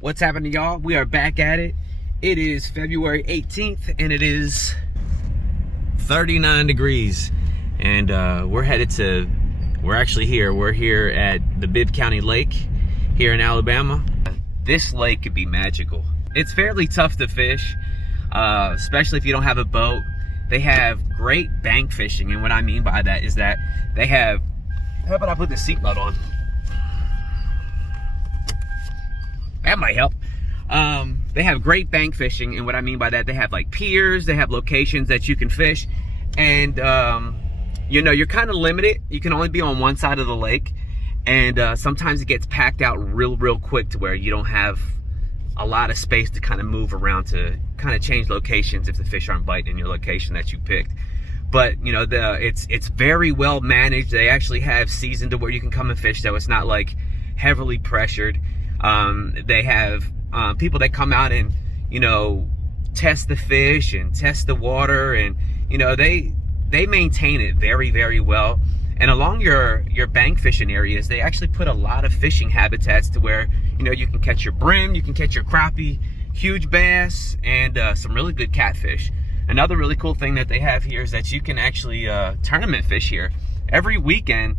What's happening, y'all? We are back at it. It is February 18th and it is 39 degrees. And we're actually here. We're here at the Bibb County Lake here in Alabama. This lake could be magical. It's fairly tough to fish, especially if you don't have a boat. They have great bank fishing, and what I mean by that is that they have, how about I put the seatbelt on? That might help. They have great bank fishing, and what I mean by that, they have like piers, they have locations that you can fish, and you know, you're kind of limited. You can only be on one side of the lake, and sometimes it gets packed out real quick to where you don't have a lot of space to kind of move around to kind of change locations if the fish aren't biting in your location that you picked. But you know, it's very well managed. They actually have season to where you can come and fish, so it's not like heavily pressured. They have people that come out and, you know, test the fish and test the water, and you know, they maintain it very well. And along your bank fishing areas, they actually put a lot of fishing habitats to where, you know, you can catch your brim, you can catch your crappie, huge bass, and some really good catfish. Another really cool thing that they have here is that you can actually tournament fish here. Every weekend,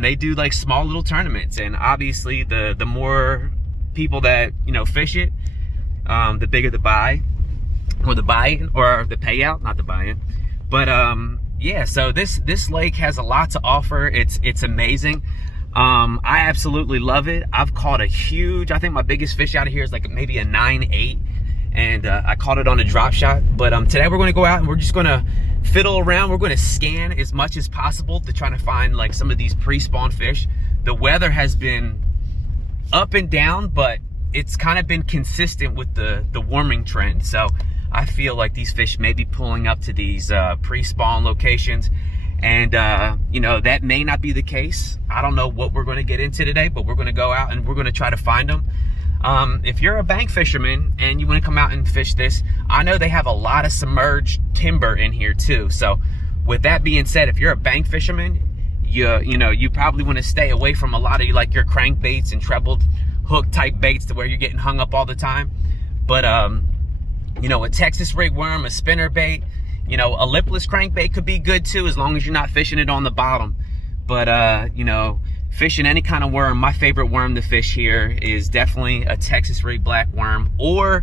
they do like small little tournaments, and obviously the more people that, you know, fish it, the bigger the buy, or the buy-in, or the payout, not the buy-in. But yeah, so this lake has a lot to offer. It's amazing. I absolutely love it. I've caught a huge, I think my biggest fish out of here is like maybe a 9-8, and I caught it on a drop shot. But today we're going to go out and we're just going to fiddle around. We're going to scan as much as possible to try to find like some of these pre-spawn fish. The weather has been up and down, but it's kind of been consistent with the warming trend. So I feel like these fish may be pulling up to these pre-spawn locations, and you know, that may not be the case. I don't know what we're going to get into today, but we're going to go out and we're going to try to find them. If you're a bank fisherman and you want to come out and fish this, I know they have a lot of submerged timber in here too. So with that being said, if you're a bank fisherman, you know, you probably want to stay away from a lot of like your crankbaits and trebled hook type baits to where you're getting hung up all the time. But you know, a Texas rig worm, a spinner bait, you know, a lipless crankbait could be good too, as long as you're not fishing it on the bottom. But you know, fishing any kind of worm, my favorite worm to fish here is definitely a Texas rig black worm or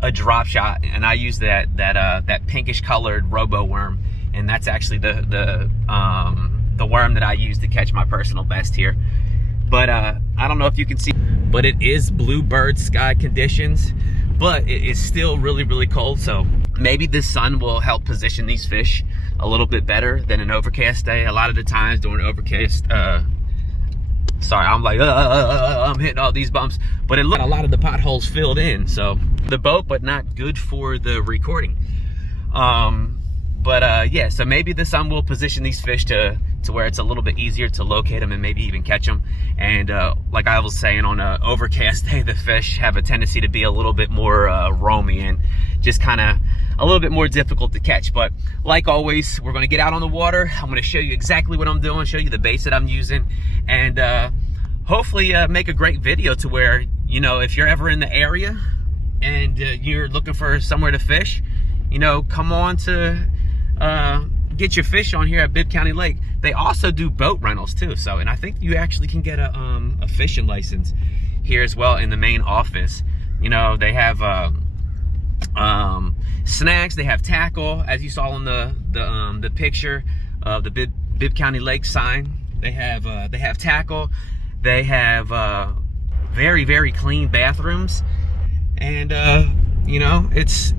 a drop shot, and I use that pinkish colored robo worm, and that's actually the worm that I use to catch my personal best here. But I don't know if you can see, but it is bluebird sky conditions, but it is still really cold. So maybe the sun will help position these fish a little bit better than an overcast day. A lot of the times during overcast, sorry, I'm like, I'm hitting all these bumps, but it looked a lot of the potholes filled in. So the boat, but not good for the recording. Yeah, so maybe the sun will position these fish to where it's a little bit easier to locate them and maybe even catch them. And like I was saying, on an overcast day, the fish have a tendency to be a little bit more roamy and just kind of a little bit more difficult to catch. But like always, we're going to get out on the water. I'm going to show you exactly what I'm doing, show you the baits that I'm using, and hopefully make a great video to where, you know, if you're ever in the area and you're looking for somewhere to fish, you know, come on to get your fish on here at Bibb County Lake. They also do boat rentals too. So, and I think you actually can get a fishing license here as well in the main office. You know, they have snacks, they have tackle, as you saw in the picture of the Bibb County Lake sign. They have tackle. They have very clean bathrooms, and you know, it's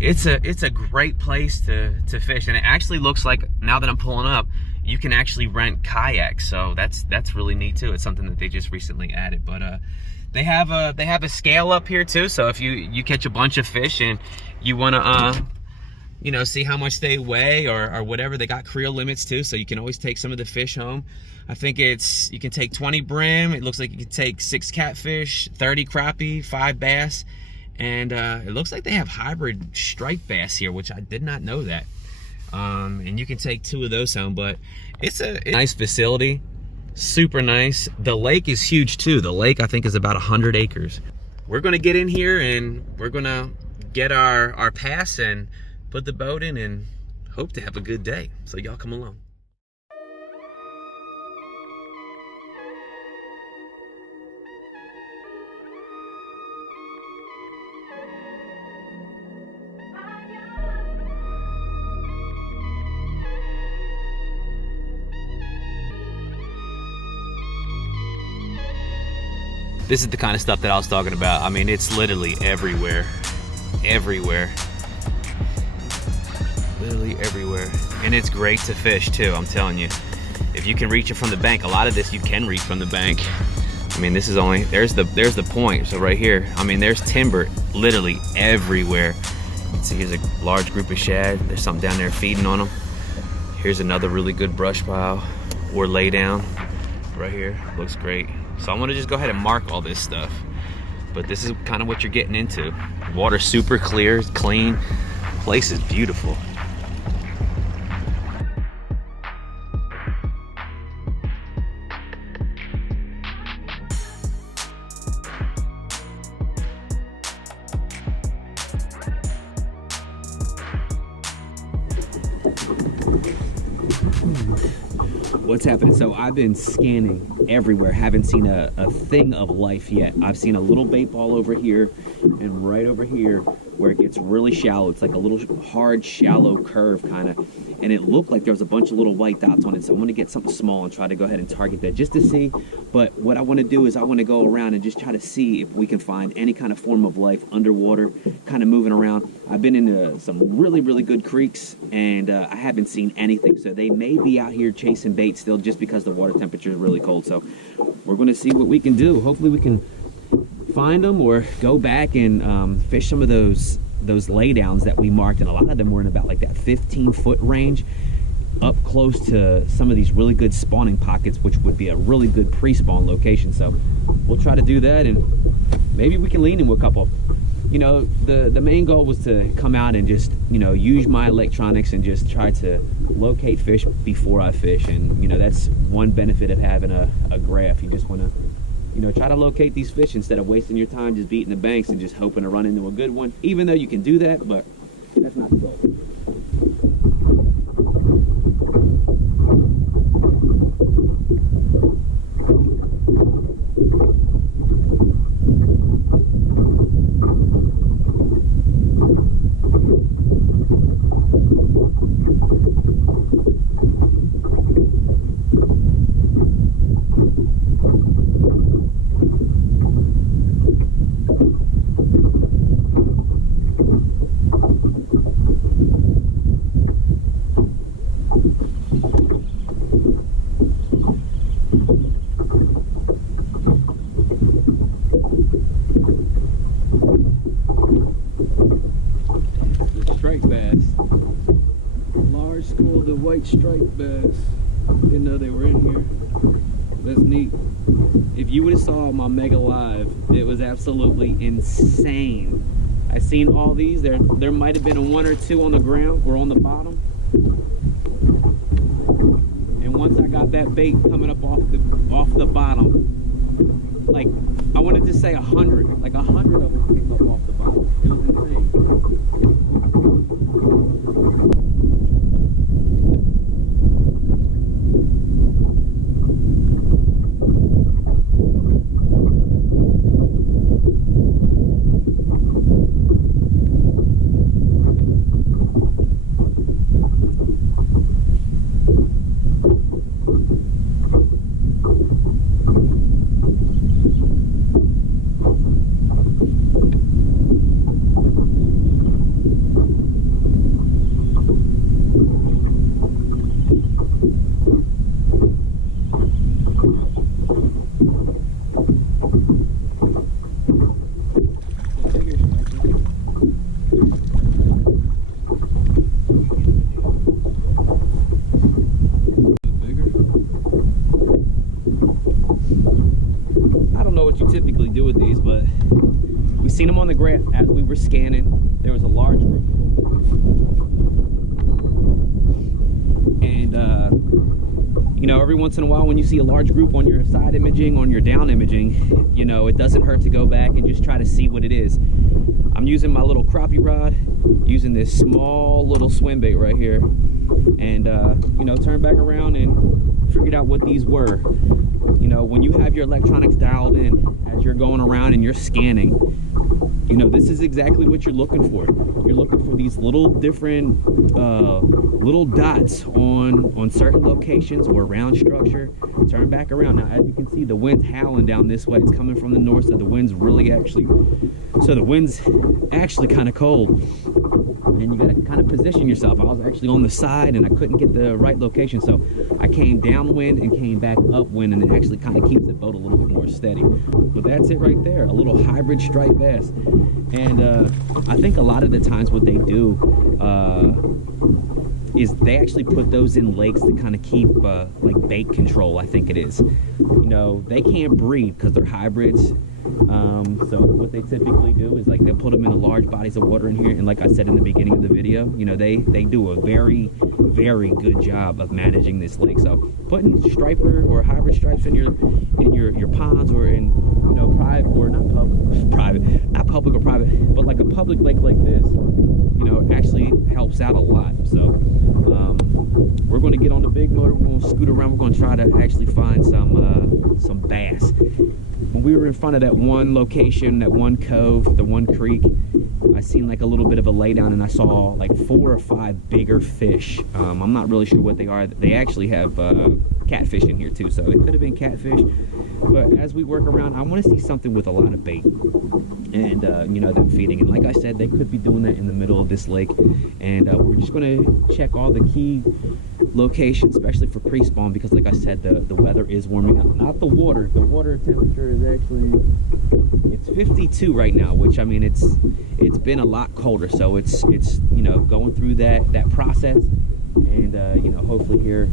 a great place to fish. And it actually looks like, now that I'm pulling up, you can actually rent kayaks, so that's really neat too. It's something that they just recently added. But they have a scale up here too, so if you catch a bunch of fish and you want to you know, see how much they weigh or whatever, they got creel limits too, so you can always take some of the fish home. I think you can take 20 brim. It looks like you can take 6 catfish, 30 crappie, 5 bass, and it looks like they have hybrid striped bass here, which I did not know that. And you can take 2 of those home. But it's a nice facility, super nice. The lake is huge too. The lake, I think, is about 100 acres. we're gonna get in here and we're gonna get our pass and put the boat in and hope to have a good day. So y'all come along. This is the kind of stuff that I was talking about. I mean, it's literally everywhere. Everywhere. Literally everywhere. And it's great to fish too, I'm telling you. If you can reach it from the bank, a lot of this you can reach from the bank. I mean, this is only, there's the point. So right here, I mean, there's timber literally everywhere. See, here's a large group of shad. There's something down there feeding on them. Here's another really good brush pile or lay down right here. Looks great. So I'm gonna just go ahead and mark all this stuff. But this is kind of what you're getting into. Water's super clear, it's clean. Place is beautiful. What's happening? So I've been scanning everywhere, haven't seen a thing of life yet. I've seen a little bait ball over here and right over here where it gets really shallow. It's like a little hard, shallow curve kind of, and it looked like there was a bunch of little white dots on it. So I'm gonna get something small and try to go ahead and target that just to see. But what I wanna do is I wanna go around and just try to see if we can find any kind of form of life underwater, kind of moving around. I've been into some really, really good creeks and I haven't seen anything. So they may be out here chasing bait still just because the water temperature is really cold. So we're gonna see what we can do. Hopefully we can find them or go back and fish some of those laydowns that we marked, and a lot of them were in about like that 15-foot range, up close to some of these really good spawning pockets, which would be a really good pre-spawn location. So we'll try to do that, and maybe we can lean into a couple. You know, the main goal was to come out and just, you know, use my electronics and just try to locate fish before I fish. And you know, that's one benefit of having a graph. You just want to, you know, try to locate these fish instead of wasting your time just beating the banks and just hoping to run into a good one, even though you can do that, but that's not the goal. Striped bass. Didn't know they were in here. That's neat. If you would have saw my mega live, it was absolutely insane. I seen all these. There might have been one or two on the ground or on the bottom. And once I got that bait coming up off the bottom, like I wanted to say 100, like 100 of them came up off the bottom. It was insane. Typically do with these, but we seen them on the graph as we were scanning. There was a large group, and you know, every once in a while when you see a large group on your side imaging, on your down imaging, you know, it doesn't hurt to go back and just try to see what it is. I'm using my little crappie rod, using this small little swim bait right here, and you know, turn back around and figured out what these were. You know, when you have your electronics dialed in as you're going around and you're scanning, you know, this is exactly what you're looking for. You're looking for these little different little dots on certain locations or around structure. Turn back around. Now, as you can see, the wind's howling down this way. It's coming from the north, so the wind's actually kind of cold. And you got to kind of position yourself. I was actually on the side and I couldn't get the right location, so I came downwind and came back upwind, and it actually kind of keeps the boat a little bit more steady. But that's it right there, a little hybrid striped bass. And I think a lot of the times what they do is they actually put those in lakes to kind of keep like bait control, I think it is. You know, they can't breed because they're hybrids. So what they typically do is, like, they'll put them in large bodies of water in here, and like I said in the beginning of the video, you know, they do a very, very good job of managing this lake. So putting striper or hybrid stripes in your ponds, or in, you know, private or not public or private, but like a public lake like this, you know, actually helps out a lot. So we're going to get on the big motor, we're going to scoot around, we're going to try to actually find some bass. When we were in front of that one location, that one cove, the one creek, I seen like a little bit of a laydown, and I saw like 4 or 5 bigger fish. I'm not really sure what they are. They actually have catfish in here too, so it could have been catfish. But as we work around, I want to see something with a lot of bait, and you know, them feeding. And like I said, they could be doing that in the middle of this lake, and we're just going to check all the key locations, especially for pre-spawn, because like I said, the weather is warming up. Not the water. The water temperature is actually, it's 52 right now, which, I mean, it's been a lot colder, so it's you know, going through that process, and you know, hopefully here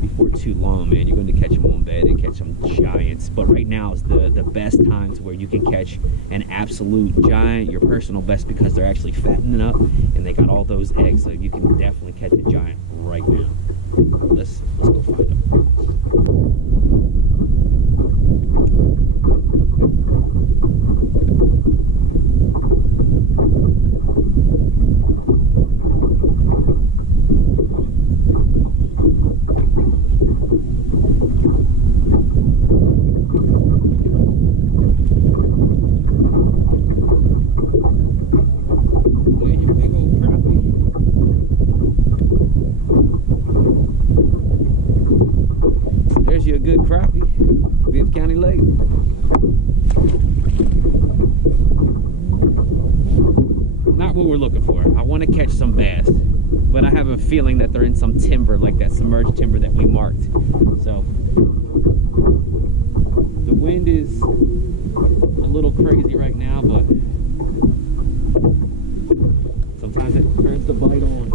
before too long, man, you're going to catch them on bed and catch some giants. But right now is the best time to where you can catch an absolute giant, your personal best, because they're actually fattening up and they got all those eggs, so you can definitely catch a giant right now. Let's go find them. There's your good crappie, Bibb County Lake. Not what we're looking for. I want to catch some bass, but I have a feeling that they're in some timber, like that submerged timber that we marked. So the wind is a little crazy right now, but sometimes it turns the bite on.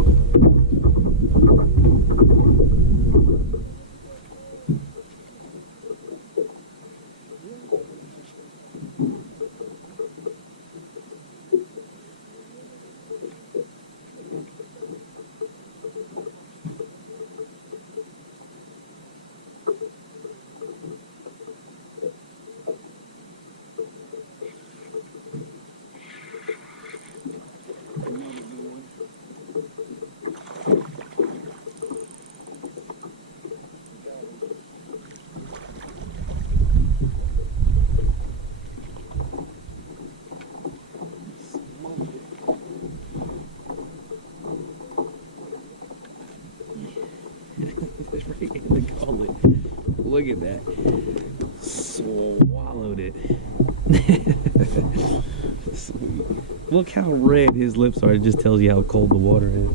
Look at that. Swallowed it. Sweet. Look how red his lips are. It just tells you how cold the water is.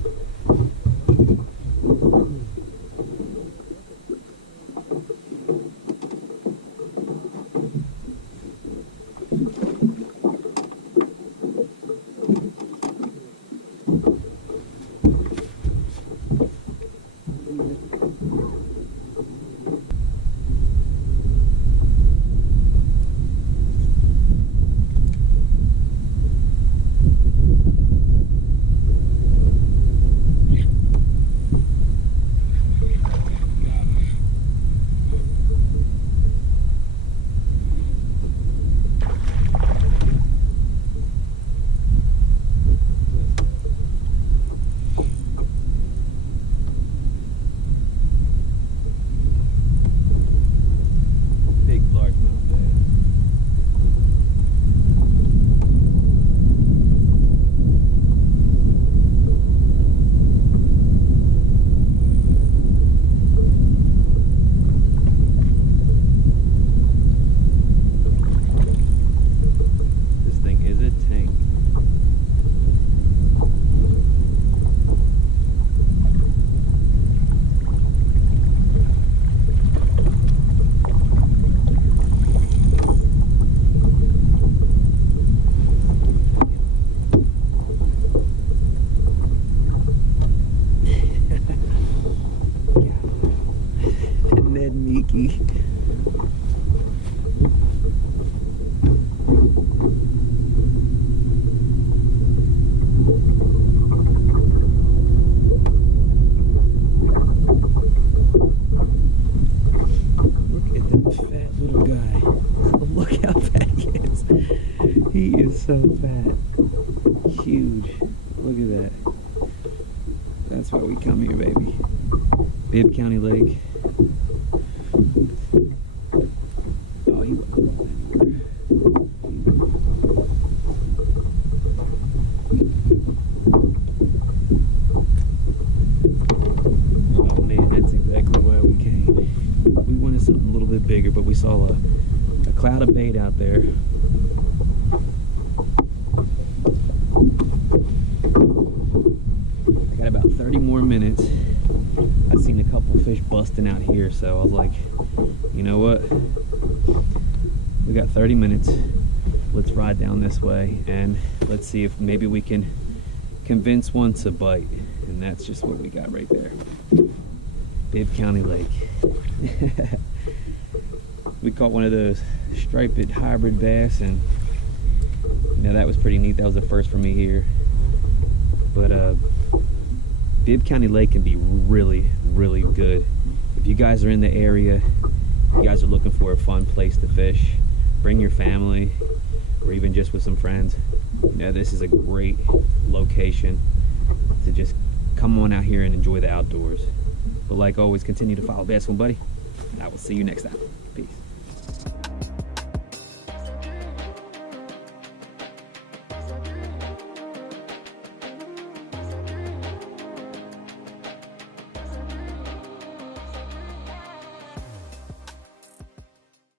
is so fat. Huge. Look at that. That's why we come here, baby. Bibb County Lake. Oh, he wasn't going anywhere. Oh man, that's exactly why we came. We wanted something a little bit bigger, but we saw a cloud of bait out there. I got about 30 more minutes. I seen a couple fish busting out here, so I was like, you know what? We got 30 minutes. Let's ride down this way and let's see if maybe we can convince one to bite. And that's just what we got right there. Bibb County Lake. We caught one of those striped hybrid bass, and you know, that was pretty neat. That was the first for me here. But Bibb County Lake can be really, really good. If you guys are in the area, you guys are looking for a fun place to fish, bring your family or even just with some friends. You know, this is a great location to just come on out here and enjoy the outdoors. But like always, continue to follow Bassn, buddy. I will see you next time.